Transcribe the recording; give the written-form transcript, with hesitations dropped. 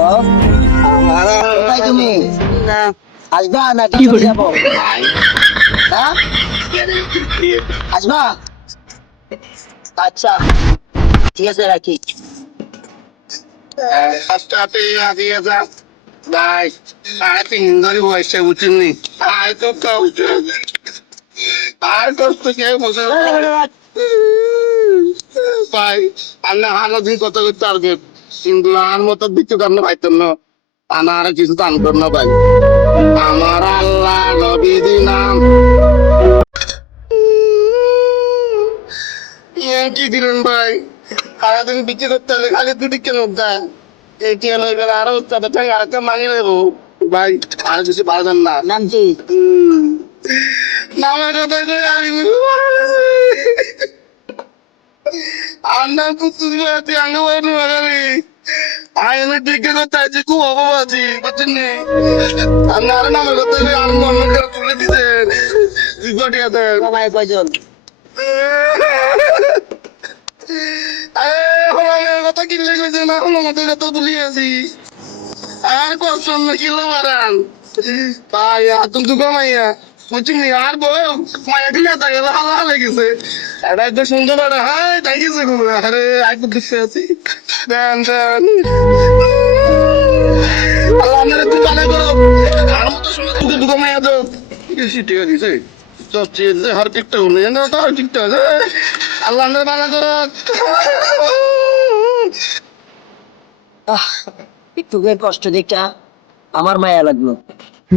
Hello, কোথায় তুমি? আসবা নাকি চলে যাবো? হ্যাঁ, আসবা? আচ্ছা, ঠিক আছে, রাখি। রাস্তাতে আগিয়ে যা ভাই, আর তিন ধরে বসে উঠিনি আর তো আর কষ্ট কেউ বসে ভাই আল্লাহ আলো দিন কত করতে পারবে কিন্তু আর মতো দিতে কারণে পাইতাম না আমার কিছু দান কর না ভাই আমার আল্লাহ নবী নাম কি দিলেন ভাই সারাদিন বিক্রি করতে হবে খালি দুটি কেন দেয় এটিএম হয়ে গেলে আরো তাদের থেকে আরেকটা মানিয়ে নেবো ভাই আর কিছু পারবেন না নাম কি? নামের কথা আমি আন্নার কুতুরি আছে আঙ্গবানি বাগানে আইনে টিকে করতে আছে খুব অভাব আছে বুঝছেন নি আন্নার নামের কথা আর মনে করে তুলে দিতেন রিপোর্ট আছে সবাই কয়জন? কথা কিনলে কইছে না আমাদের তো ভুলি আছি আর কষ্ট কিলো মারান ভাই তুমি তো কমাইয়া বুঝছি আর বউ মায়া কিনা থাকে ভালো লেগেছে এটা একদম সুন্দর একটা হাই তাই গেছে আরে একদম দেখতে আছি দেন দেন আল্লাহ আপনার একটু ভালো করো আর মতো শুনে তুমি দুটো মায়া তো বেশি ঠিক আছে সবচেয়ে হার পিকটা হলো না তো হার পিকটা আল্লাহ আপনার ভালো করো আহ, একটু কষ্ট দেখা আমার মায়া লাগলো।